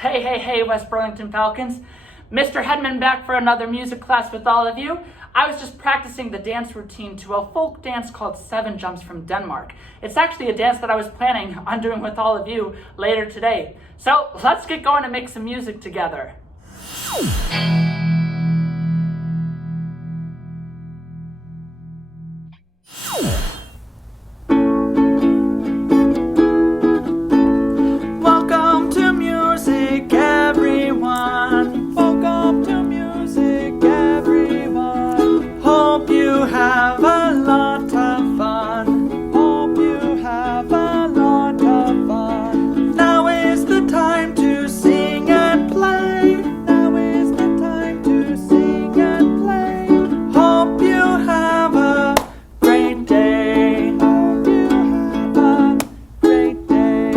Hey, West Burlington Falcons. Mr. Hedman back for another music class with all of you. I was just practicing the dance routine to a folk dance called Seven Jumps from Denmark. It's actually a dance that I was planning on doing with all of you later today. So let's get going and make some music together. Welcome to music, everyone. Welcome to music, everyone. Hope you have a lot of fun. Hope you have a lot of fun. Now is the time to sing and play. Now is the time to sing and play. Hope you have a great day. Hope you have a great day.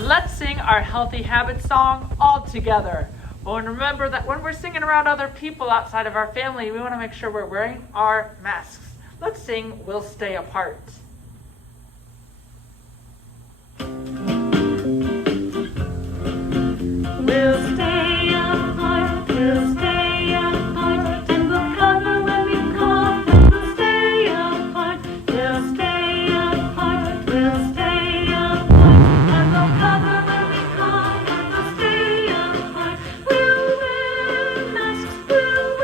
Let's sing our healthy habits song all together. Oh, and remember that when we're singing around other people outside of our family, we want to make sure we're wearing our masks. Let's sing We'll Stay Apart. We'll stay apart, we'll stay apart, and we'll cover when we cough, and we'll stay apart, we'll stay apart, we'll stay apart, and we'll cover when we cough, and we'll stay apart. We'll wear masks, and we'll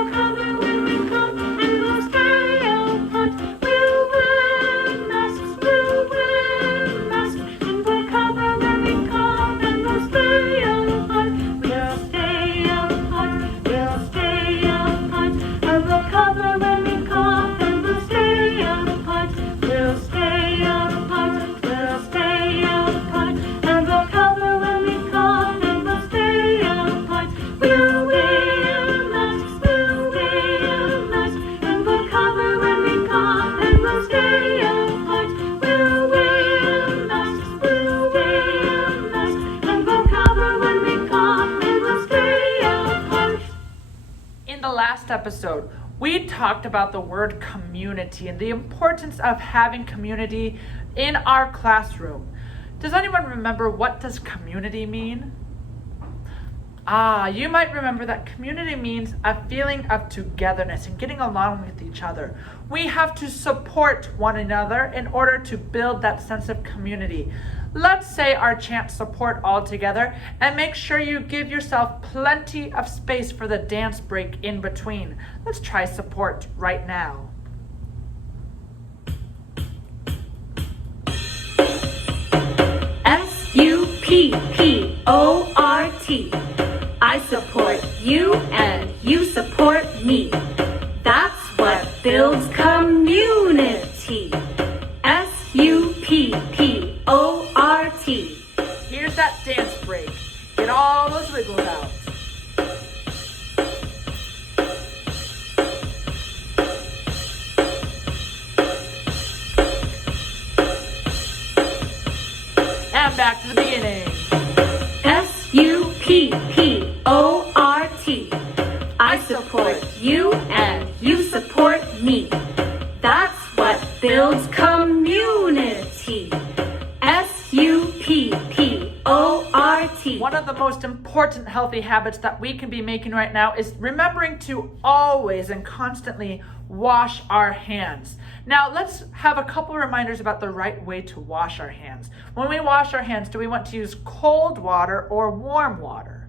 cover when we cough, and we'll stay apart. We'll wear masks, and we'll cover when we cough, and we'll stay apart. We'll stay apart, we'll stay apart, and we'll cover when we cough, and we'll stay apart. We'll stay apart, we'll stay apart, and we'll cover when we cough, and we'll stay apart. We'll wear masks, and we'll cover when we cough, and we'll stay apart. We'll wear masks, and we'll cover when we cough, and we'll stay apart. In the last episode, we talked about the word community and the importance of having community in our classroom. Does anyone remember what does community mean? You might remember that community means a feeling of togetherness and getting along with each other. We have to support one another in order to build that sense of community. Let's say our chant support all together and make sure you give yourself plenty of space for the dance break in between. Let's try support right now. SUPPORT. I support you and you support me. That's what builds community. SUPPORT. Here's that dance break. Get all those wiggles out. And back to the beginning. SUPPORT. I support you and you support me. That's what builds community. SUPPORT. One of the most important healthy habits that we can be making right now is remembering to always and constantly wash our hands. Now, let's have a couple reminders about the right way to wash our hands. When we wash our hands, do we want to use cold water or warm water?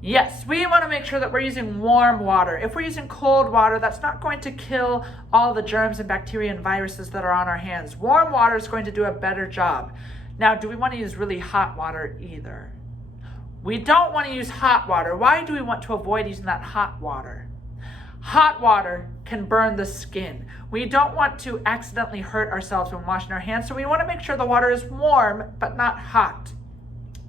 Yes, we want to make sure that we're using warm water. If we're using cold water, that's not going to kill all the germs and bacteria and viruses that are on our hands. Warm water is going to do a better job. Now, do we want to use really hot water either? We don't want to use hot water. Why do we want to avoid using that hot water? Hot water can burn the skin. We don't want to accidentally hurt ourselves when washing our hands, so we want to make sure the water is warm but not hot.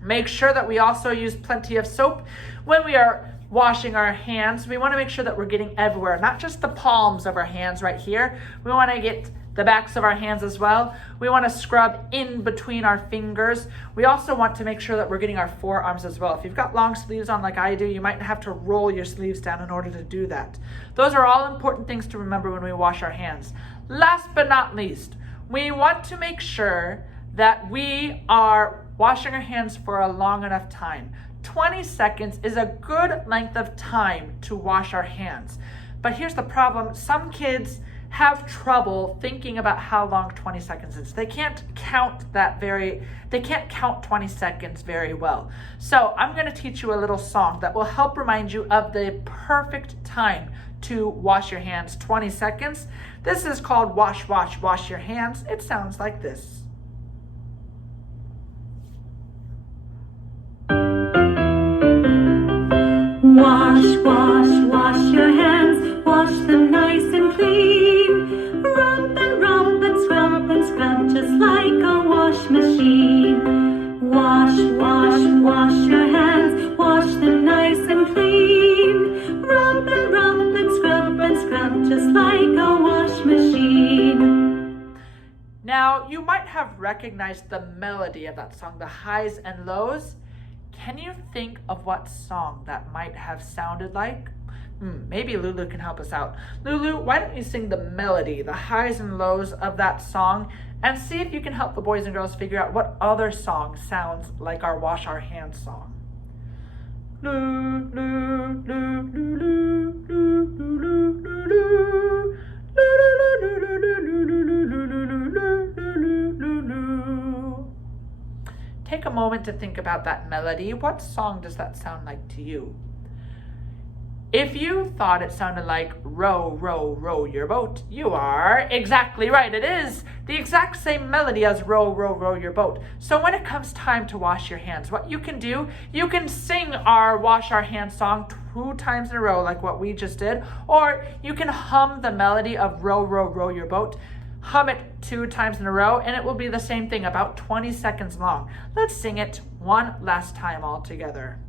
Make sure that we also use plenty of soap when we are washing our hands, we want to make sure that we're getting everywhere, not just the palms of our hands right here. We want to get the backs of our hands as well. We want to scrub in between our fingers. We also want to make sure that we're getting our forearms as well. If you've got long sleeves on like I do, you might have to roll your sleeves down in order to do that. Those are all important things to remember when we wash our hands. Last but not least, we want to make sure that we are washing our hands for a long enough time. 20 seconds is a good length of time to wash our hands. But here's the problem. Some kids have trouble thinking about how long 20 seconds is. They can't count 20 seconds very well. So I'm going to teach you a little song that will help remind you of the perfect time to wash your hands. 20 seconds. This is called Wash, Wash, Wash Your Hands. It sounds like this. Wash, wash, wash your hands, wash them nice and clean. Rub and scrub just like a wash machine. Wash, wash, wash your hands, wash them nice and clean. Rub and scrub just like a wash machine. Now, you might have recognized the melody of that song, the highs and lows. Can you think of what song that might have sounded like? Maybe Lulu can help us out. Lulu, why don't you sing the melody, the highs and lows of that song, and see if you can help the boys and girls figure out what other song sounds like our Wash Our Hands song. Loo, loo, loo, loo, loo, loo, loo, loo, loo. Take a moment to think about that melody. What song does that sound like to you? If you thought it sounded like row, row, row your boat, you are exactly right. It is the exact same melody as row, row, row your boat. So when it comes time to wash your hands, what you can do, you can sing our Wash Our Hands song 2 times in a row like what we just did, or you can hum the melody of row, row, row your boat. Hum it 2 times in a row, and it will be the same thing, about 20 seconds long. Let's sing it one last time all together.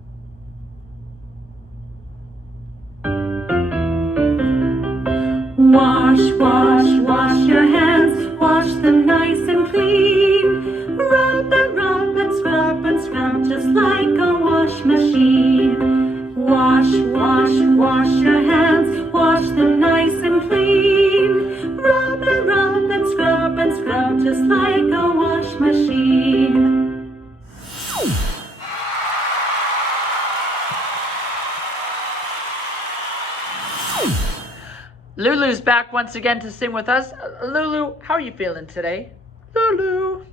Wash, wash, wash your hands, wash them nice and clean. Rub and scrub just like a wash machine. Wash, wash, wash your hands, wash them nice and clean. Rub and scrub just like a wash machine. Lulu's back once again to sing with us. Lulu, how are you feeling today? Lulu.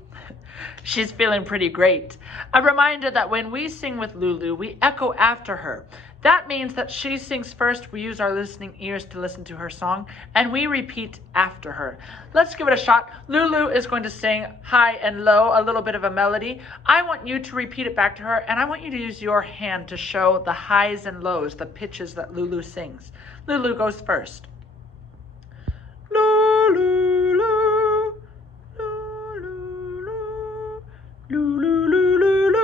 She's feeling pretty great. A reminder that when we sing with Lulu, we echo after her. That means that she sings first, we use our listening ears to listen to her song, and we repeat after her. Let's give it a shot. Lulu is going to sing high and low, a little bit of a melody. I want you to repeat it back to her, and I want you to use your hand to show the highs and lows, the pitches that Lulu sings. Lulu goes first. Lulu, Lulu, Lulu, Lulu, Lulu, Lulu,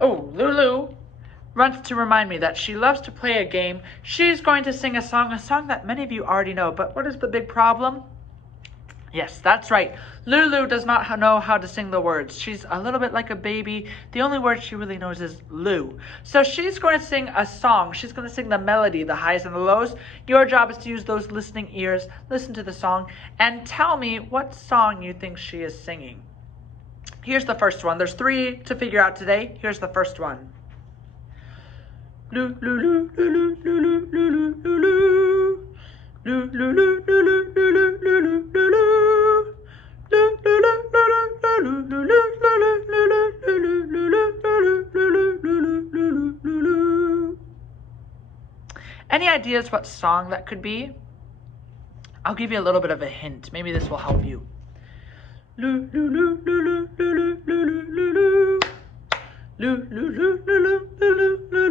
Oh, Lulu wants to remind me that she loves to play a game. She's going to sing a song that many of you already know. But what is the big problem? Yes, that's right. Lulu does not know how to sing the words. She's a little bit like a baby. The only word she really knows is Lou. So she's going to sing a song. She's going to sing the melody, the highs and the lows. Your job is to use those listening ears, listen to the song, and tell me what song you think she is singing. Here's the first one. There's 3 to figure out today. Here's the first one. Lou, Lou, Lou, Lou, Lou, Lou, Lou, Lou, Lou. Lou, Lou, Lou, Lou, Lou, Lou, Lou, Lou, Lou. Any ideas what song that could be? I'll give you a little bit of a hint. Maybe this will help you. Lou, Lou, Lou, Lou, Lou, Lou, Lou, Lou, Lou. Lou, Lou, Lou, Lou, Lou, Lou, Lou,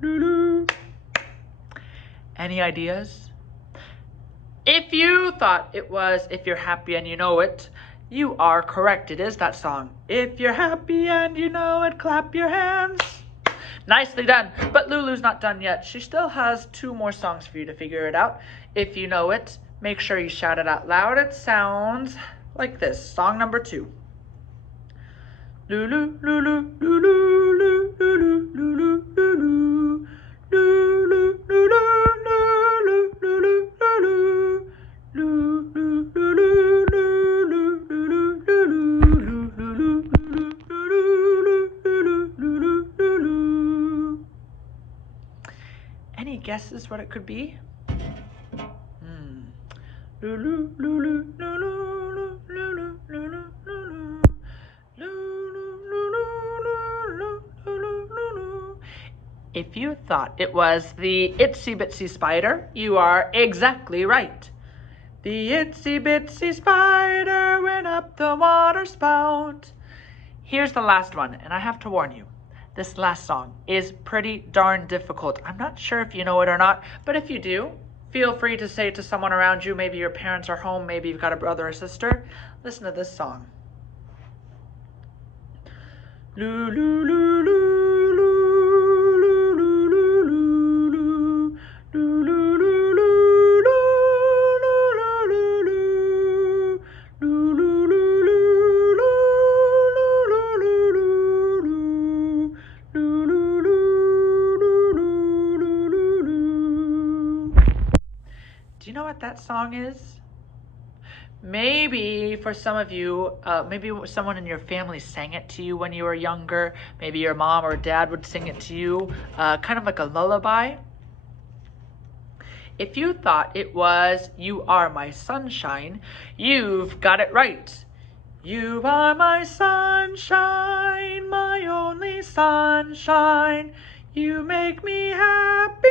Lou, Lou. Any ideas? If you thought it was If You're Happy and You Know It, you are correct. It is that song. If you're happy and you know it, clap your hands. Nicely done. But Lulu's not done yet. She still has 2 more songs for you to figure it out. If you know it, make sure you shout it out loud. It sounds like this. Song number 2. Lulu, Lulu, Lulu, Lulu, Lulu, Lulu, Lulu. Lulu, Lulu, Lulu, Lulu, Lulu. Lulu, Lulu, Lulu, Lulu. Any guesses what it could be? Lulu, Lulu, Lulu, Lulu, Lulu, Lulu. If you thought it was the Itsy Bitsy Spider, you are exactly right. The itsy bitsy spider went up the water spout. Here's the last one, and I have to warn you, this last song is pretty darn difficult. I'm not sure if you know it or not, but if you do, feel free to say it to someone around you. Maybe your parents are home, maybe you've got a brother or sister. Listen to this song. Loo, loo, loo, loo, loo, loo, loo, loo, loo, loo, loo, loo, do you know what that song is? Maybe for some of you, maybe someone in your family sang it to you when you were younger. Maybe your mom or dad would sing it to you, kind of like a lullaby. If you thought it was You Are My Sunshine, you've got it right. You are my sunshine, my only sunshine. You make me happy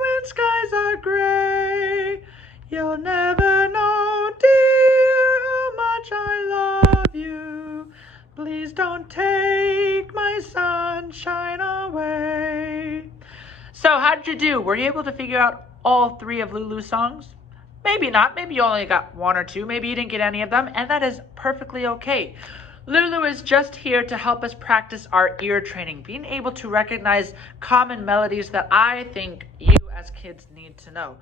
when skies are gray. You'll never know, dear, how much I love you. Please don't take my sunshine away. So how did you do? Were you able to figure out all 3 of Lulu's songs? Maybe not. Maybe you only got 1 or 2. Maybe you didn't get any of them, and that is perfectly okay. Lulu is just here to help us practice our ear training, being able to recognize common melodies that I think you as kids need to know.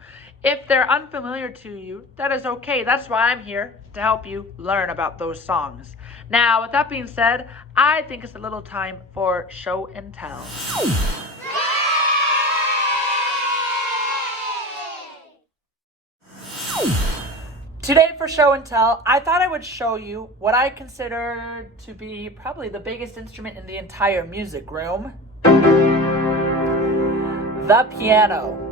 If they're unfamiliar to you, that is okay. That's why I'm here, to help you learn about those songs. Now, with that being said, I think it's a little time for show and tell. Today for show and tell, I thought I would show you what I consider to be probably the biggest instrument in the entire music room. The piano.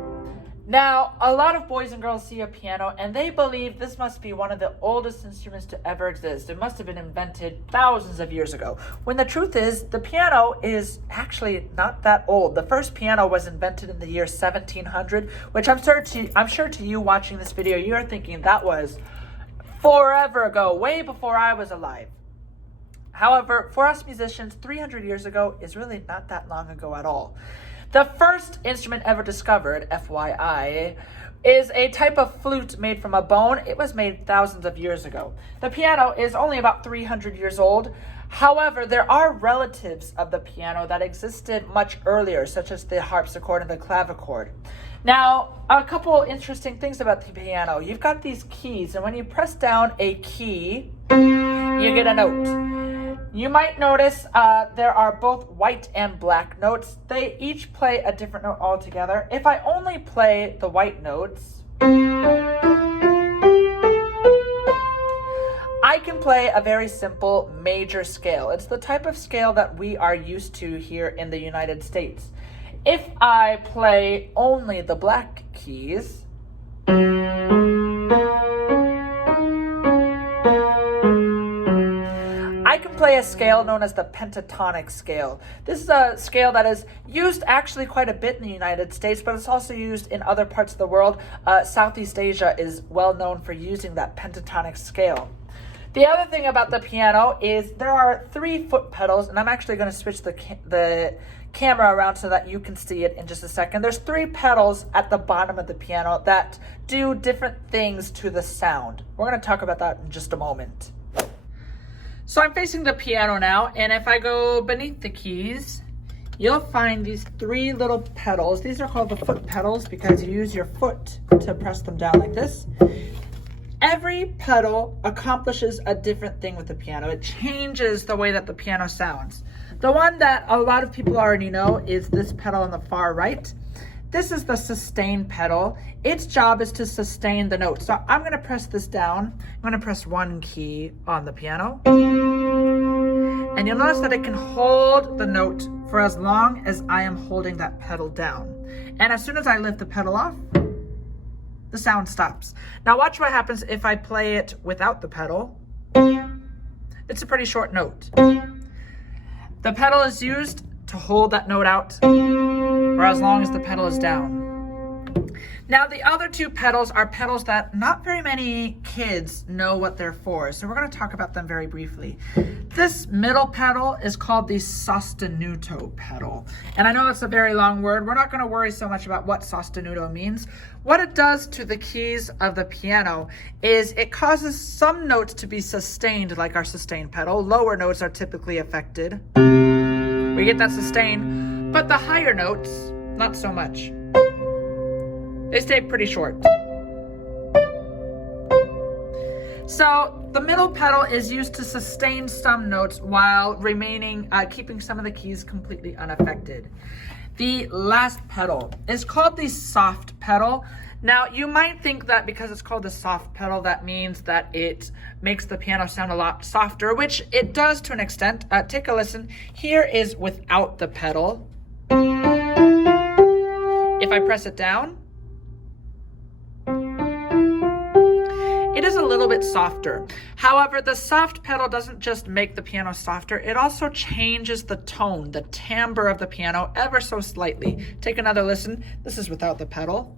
Now, a lot of boys and girls see a piano and they believe this must be one of the oldest instruments to ever exist. It must have been invented thousands of years ago. When the truth is, the piano is actually not that old. The first piano was invented in the year 1700, which I'm sure to you watching this video, you're thinking that was forever ago, way before I was alive. However, for us musicians, 300 years ago is really not that long ago at all. The first instrument ever discovered, FYI, is a type of flute made from a bone. It was made thousands of years ago. The piano is only about 300 years old. However, there are relatives of the piano that existed much earlier, such as the harpsichord and the clavichord. Now, a couple interesting things about the piano. You've got these keys, and when you press down a key, you get a note. You might notice there are both white and black notes. They each play a different note altogether. If I only play the white notes, I can play a very simple major scale. It's the type of scale that we are used to here in the United States. If I play only the black keys, I can play a scale known as the pentatonic scale. This is a scale that is used actually quite a bit in the United States, but it's also used in other parts of the world. Southeast Asia is well known for using that pentatonic scale. The other thing about the piano is there are 3 foot pedals, and I'm actually going to switch the camera around so that you can see it in just a second. There's 3 pedals at the bottom of the piano that do different things to the sound. We're going to talk about that in just a moment. So I'm facing the piano now, and if I go beneath the keys, you'll find these 3 little pedals. These are called the foot pedals because you use your foot to press them down like this. Every pedal accomplishes a different thing with the piano. It changes the way that the piano sounds. The one that a lot of people already know is this pedal on the far right. This is the sustain pedal. Its job is to sustain the note. So I'm going to press this down. I'm going to press 1 key on the piano. And you'll notice that it can hold the note for as long as I am holding that pedal down. And as soon as I lift the pedal off, the sound stops. Now watch what happens if I play it without the pedal. It's a pretty short note. The pedal is used to hold that note out for as long as the pedal is down. Now the other 2 pedals are pedals that not very many kids know what they're for, so we're going to talk about them very briefly. This middle pedal is called the sostenuto pedal, and I know it's a very long word. We're not going to worry so much about what sostenuto means. What it does to the keys of the piano is it causes some notes to be sustained like our sustain pedal. Lower notes are typically affected. We get that sustain, but the higher notes, not so much. They stay pretty short. So the middle pedal is used to sustain some notes while remaining, keeping some of the keys completely unaffected. The last pedal is called the soft pedal. Now you might think that because it's called the soft pedal, that means that it makes the piano sound a lot softer, which it does to an extent. Take a listen. Here is without the pedal. If I press it down, it is a little bit softer. However, the soft pedal doesn't just make the piano softer, it also changes the tone, the timbre of the piano ever so slightly. Take another listen. This is without the pedal.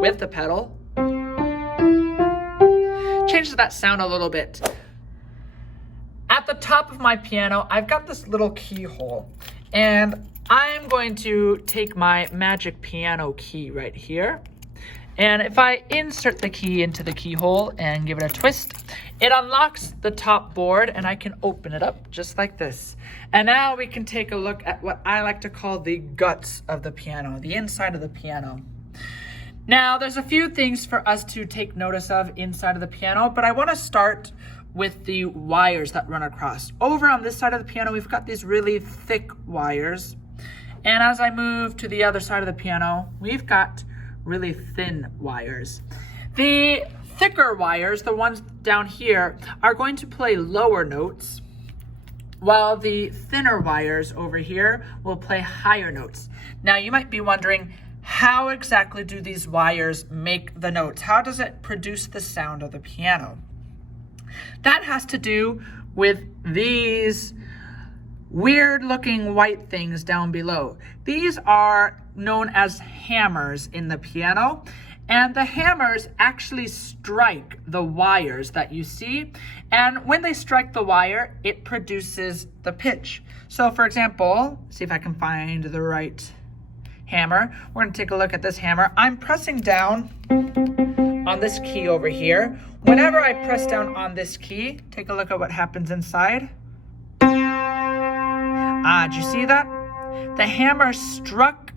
With the pedal. Changes that sound a little bit. At the top of my piano, I've got this little keyhole, and I'm going to take my magic piano key right here. And if I insert the key into the keyhole and give it a twist, it unlocks the top board and I can open it up just like this. And now we can take a look at what I like to call the guts of the piano, the inside of the piano. Now, there's a few things for us to take notice of inside of the piano, but I want to start with the wires that run across. Over on this side of the piano, we've got these really thick wires. And as I move to the other side of the piano, we've got really thin wires. The thicker wires, the ones down here, are going to play lower notes, while the thinner wires over here will play higher notes. Now you might be wondering, how exactly do these wires make the notes? How does it produce the sound of the piano? That has to do with these weird looking white things down below. These are known as hammers in the piano, And the hammers actually strike the wires that you see. And when they strike the wire, it produces the pitch. So for example, see if I can find the right hammer. We're going to take a look at this hammer. I'm pressing down on this key over here. Whenever I press down on this key, take a look at what happens inside. Did you see that? The hammer struck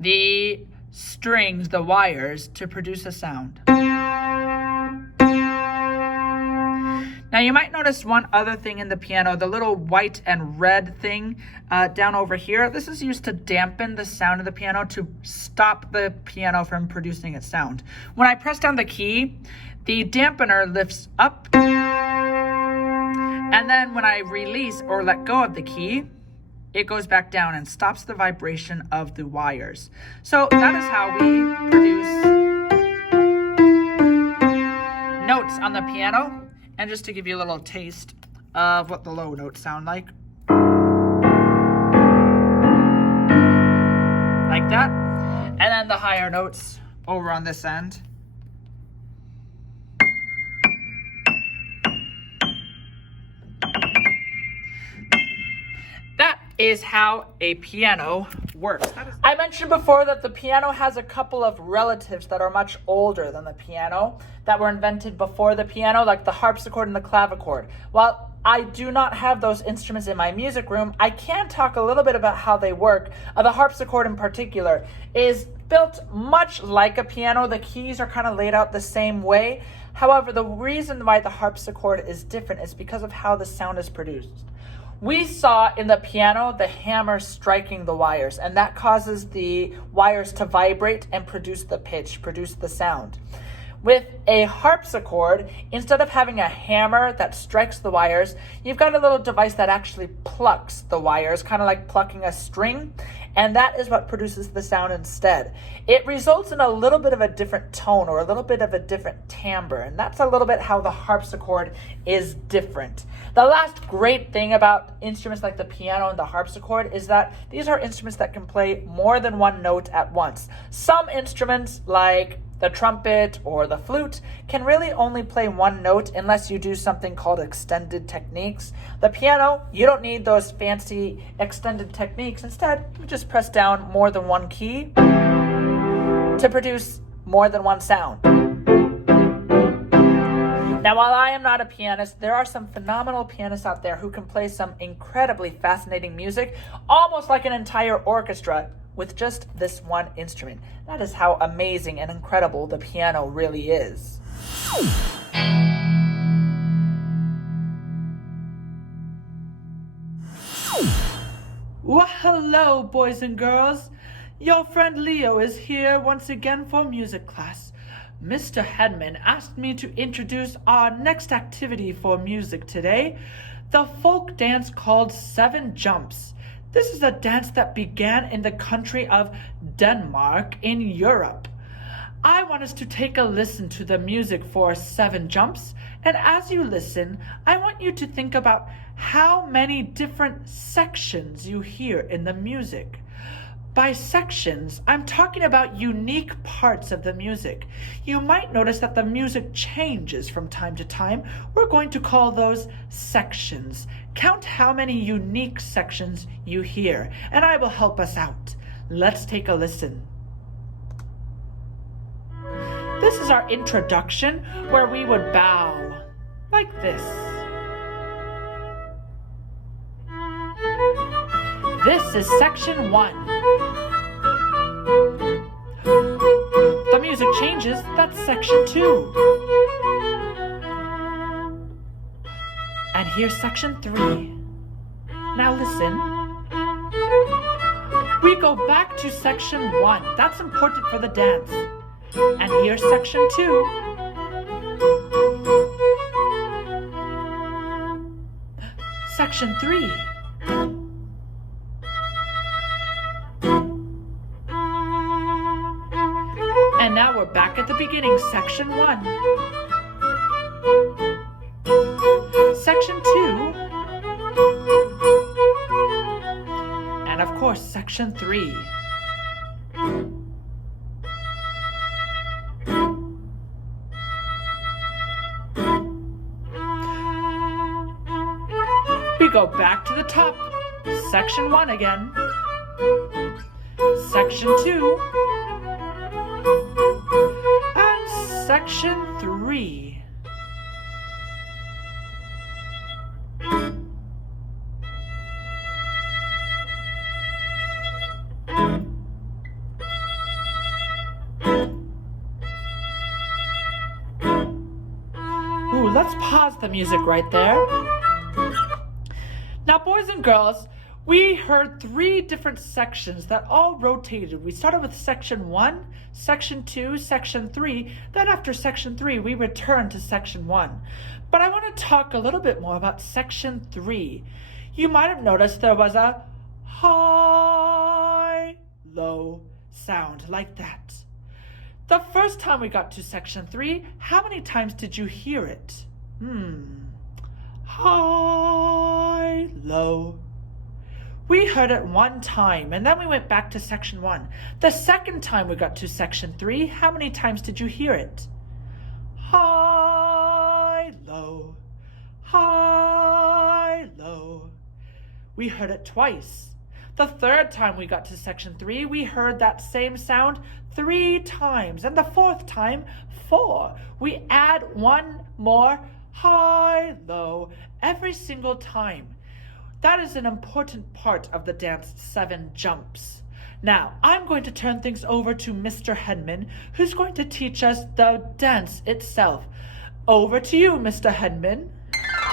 the strings, the wires, to produce a sound. Now you might notice one other thing in the piano, the little white and red thing down over here. This is used to dampen the sound of the piano, to stop the piano from producing its sound. When I press down the key, the dampener lifts up, and then when I release or let go of the key, it goes back down and stops the vibration of the wires. So that is how we produce notes on the piano. And just to give you a little taste of what the low notes sound like that. And then the higher notes over on this end. That is how a piano works. I mentioned before that the piano has a couple of relatives that are much older than the piano, that were invented before the piano, like the harpsichord and the clavichord. While I do not have those instruments in my music room, I can talk a little bit about how they work. The harpsichord in particular is built much like a piano. The keys are kind of laid out the same way. However, the reason why the harpsichord is different is because of how the sound is produced. We saw in the piano the hammer striking the wires, and that causes the wires to vibrate and produce the pitch, produce the sound. With a harpsichord, instead of having a hammer that strikes the wires, you've got a little device that actually plucks the wires, kind of like plucking a string, and that is what produces the sound instead. It results in a little bit of a different tone or a little bit of a different timbre, and that's a little bit how the harpsichord is different. The last great thing about instruments like the piano and the harpsichord is that these are instruments that can play more than one note at once. Some instruments, like the trumpet or the flute, can really only play one note unless you do something called extended techniques. The piano, you don't need those fancy extended techniques. Instead, you just press down more than one key to produce more than one sound. Now, while I am not a pianist, there are some phenomenal pianists out there who can play some incredibly fascinating music, almost like an entire orchestra, with just this one instrument. That is how amazing and incredible the piano really is. Well, hello, boys and girls. Your friend Leo is here once again for music class. Mr. Hedman asked me to introduce our next activity for music today, the folk dance called Seven Jumps. This is a dance that began in the country of Denmark in Europe. I want us to take a listen to the music for Seven Jumps, and as you listen, I want you to think about how many different sections you hear in the music. By sections, I'm talking about unique parts of the music. You might notice that the music changes from time to time. We're going to call those sections. Count how many unique sections you hear, and I will help us out. Let's take a listen. This is our introduction, where we would bow like this. This is section 1. The music changes, that's section 2. And here's section 3. Now listen. We go back to section 1. That's important for the dance. And here's section 2. Section 3. And now we're back at the beginning, section 1. Section 2. And of course, section 3. back to the top. Section 1 again. Section 2. And section 3. Ooh, let's pause the music right there. Now, boys and girls, we heard 3 different sections that all rotated. We started with section 1, section 2, section 3. Then after section 3, we returned to section 1. But I want to talk a little bit more about section 3. You might have noticed there was a high, low sound like that. The first time we got to section 3, how many times did you hear it? High, low. We heard it 1 time, and then we went back to section 1. The second time we got to section 3, how many times did you hear it? High, low, high, low. We heard it twice. The third time we got to section 3, we heard that same sound 3 times. And the fourth time, 4. We add 1 more high, low every single time. That is an important part of the dance 7 jumps. Now, I'm going to turn things over to Mr. Hedman, who's going to teach us the dance itself. Over to you, Mr. Hedman.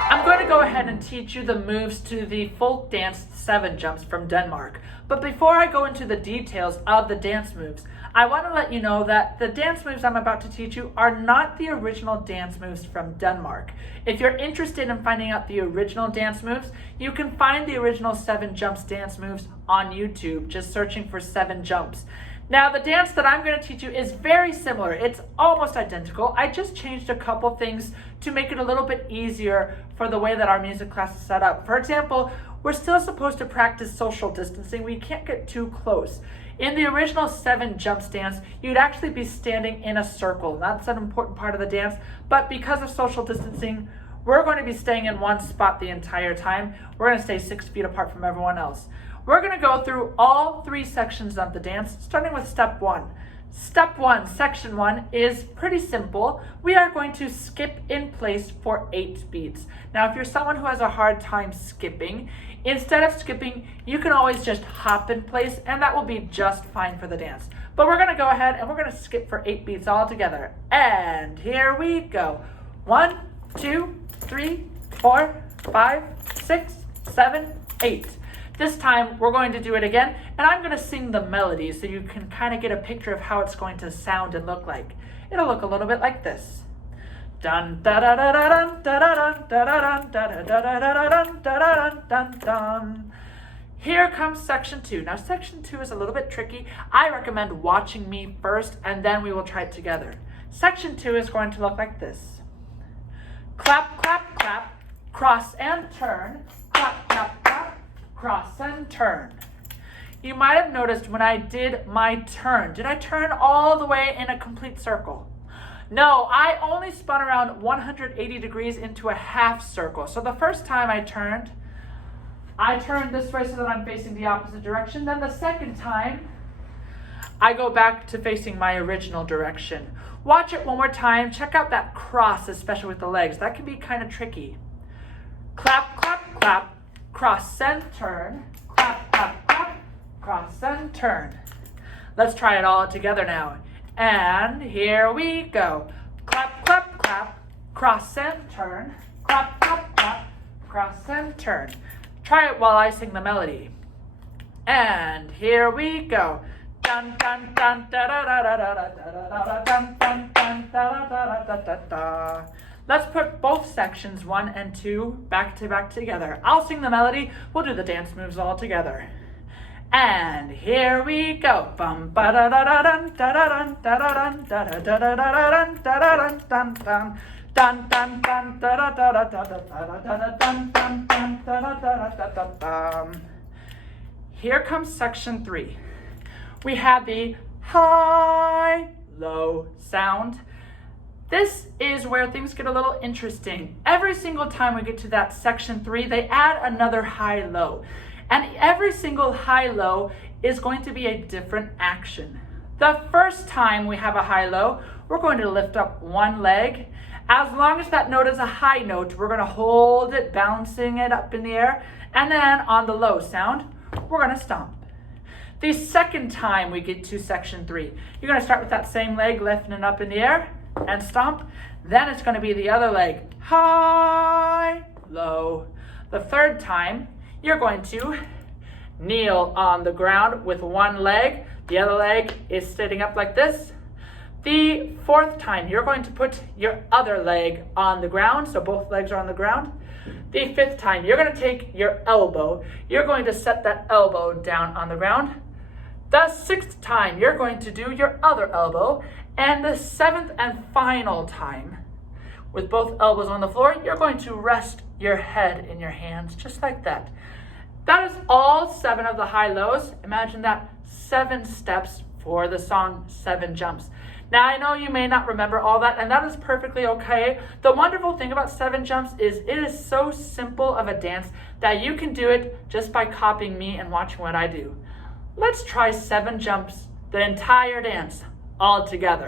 I'm going to go ahead and teach you the moves to the folk dance 7 jumps from Denmark. But before I go into the details of the dance moves, I want to let you know that the dance moves I'm about to teach you are not the original dance moves from Denmark. If you're interested in finding out the original dance moves, you can find the original 7 jumps dance moves on YouTube, just searching for 7 jumps. Now, the dance that I'm going to teach you is very similar. It's almost identical. I just changed a couple things to make it a little bit easier for the way that our music class is set up. For example, we're still supposed to practice social distancing. We can't get too close. In the original 7 jumps dance, you'd actually be standing in a circle. That's an important part of the dance, but because of social distancing, we're going to be staying in one spot the entire time. We're going to stay 6 feet apart from everyone else. We're going to go through all 3 sections of the dance, starting with step 1. Step 1, section 1, is pretty simple. We are going to skip in place for 8 beats. Now, if you're someone who has a hard time skipping, instead of skipping, you can always just hop in place, and that will be just fine for the dance. But we're going to go ahead and we're going to skip for 8 beats all together. And here we go. 1, 2, 3, 4, 5, 6, 7, 8. This time, we're going to do it again, and I'm going to sing the melody so you can kind of get a picture of how it's going to sound and look like. It'll look a little bit like this. Dun da da da da dun da da dun da da dun da da da da dun da da dun dun dun. Here comes section 2. Now, section 2 is a little bit tricky. I recommend watching me first, and then we will try it together. Section 2 is going to look like this. Clap, clap, clap, cross and turn, clap, clap, clap, cross and turn. You might have noticed when I did my turn, did I turn all the way in a complete circle? No, I only spun around 180 degrees into a half circle. So the first time I turned this way so that I'm facing the opposite direction. Then the second time, I go back to facing my original direction. Watch it one more time. Check out that cross, especially with the legs. That can be kind of tricky. Clap, clap, clap, cross and turn. Clap, clap, clap, cross and turn. Let's try it all together now. And here we go. Clap, clap, clap, cross and turn. Clap, clap, clap, cross and turn. Try it while I sing the melody. And here we go. Dun dun dun da da da da da da da dun dun dun da da da da da. Let's put both sections 1 and 2 back to back together. I'll sing the melody. We'll do the dance moves all together. And here we go. Bum ba da da da dun da da dun da da dun da da da da da dun da da dun dun dun dun dun dun da da da da da da da da dun dun dun da da da da da da. Here comes section 3. We have the high, low sound. This is where things get a little interesting. Every single time we get to that section 3, they add another high-low. And every single high-low is going to be a different action. The first time we have a high-low, we're going to lift up one leg. As long as that note is a high note, we're going to hold it, bouncing it up in the air. And then on the low sound, we're going to stomp. The second time we get to section 3, you're going to start with that same leg, lifting it up in the air and stomp. Then it's going to be the other leg, high, low. The third time, you're going to kneel on the ground with one leg. The other leg is sitting up like this. The fourth time, you're going to put your other leg on the ground, so both legs are on the ground. The fifth time, you're going to take your elbow. You're going to set that elbow down on the ground. The sixth time, you're going to do your other elbow. And the seventh and final time, with both elbows on the floor, you're going to rest your head in your hands, just like that. That is all 7 of the high-lows. Imagine that 7 steps for the song 7 Jumps. Now, I know you may not remember all that, and that is perfectly okay. The wonderful thing about 7 Jumps is it is so simple of a dance that you can do it just by copying me and watching what I do. Let's try 7 Jumps, the entire dance, all together.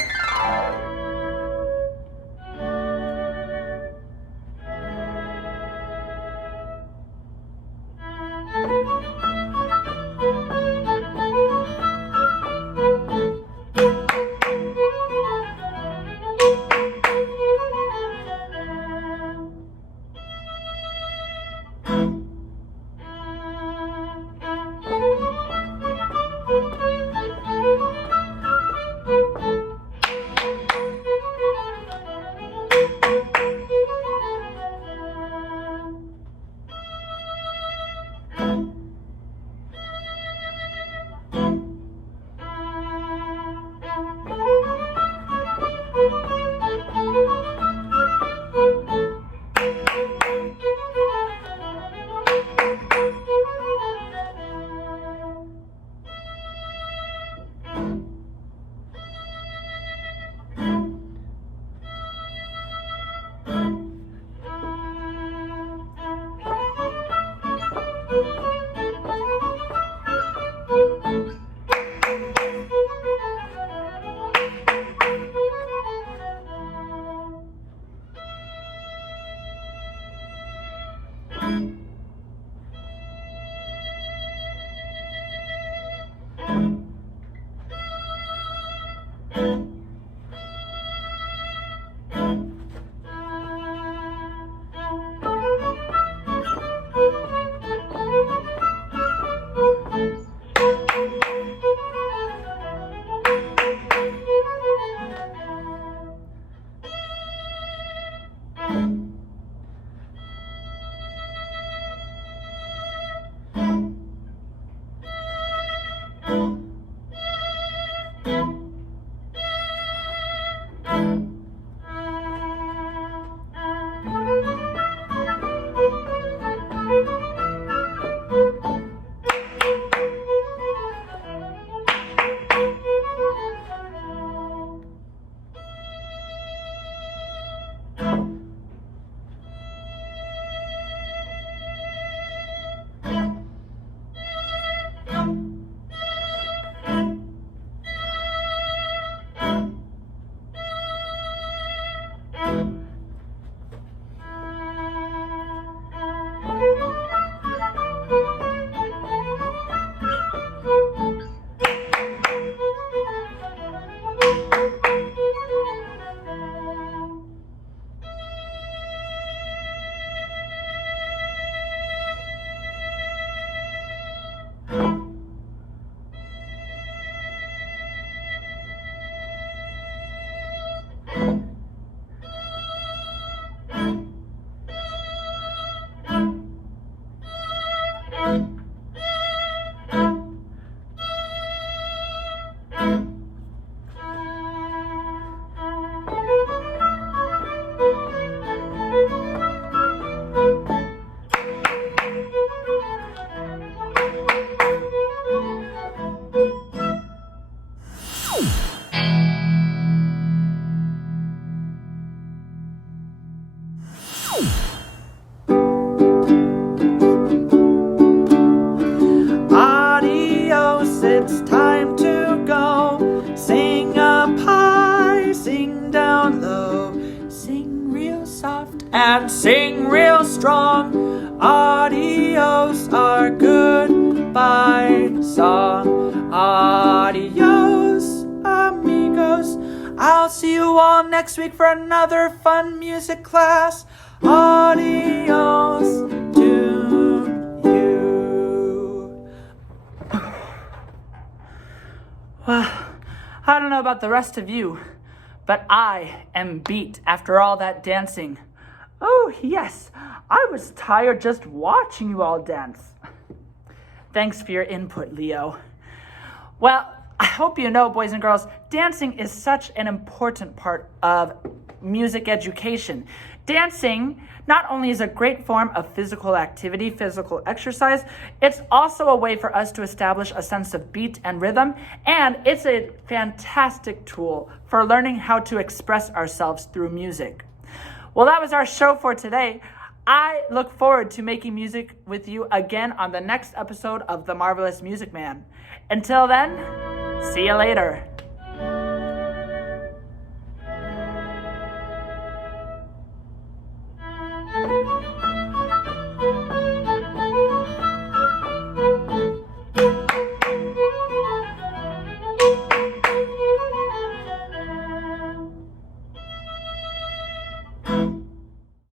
and sing real strong. Adios, our goodbye song. Adios, amigos. I'll see you all next week for another fun music class. Adios to you. Well, I don't know about the rest of you, but I am beat after all that dancing. Oh, yes, I was tired just watching you all dance. Thanks for your input, Leo. Well, I hope you know, boys and girls, dancing is such an important part of music education. Dancing not only is a great form of physical activity, physical exercise, it's also a way for us to establish a sense of beat and rhythm, and it's a fantastic tool for learning how to express ourselves through music. Well, that was our show for today. I look forward to making music with you again on the next episode of The Marvelous Music Man. Until then, see you later.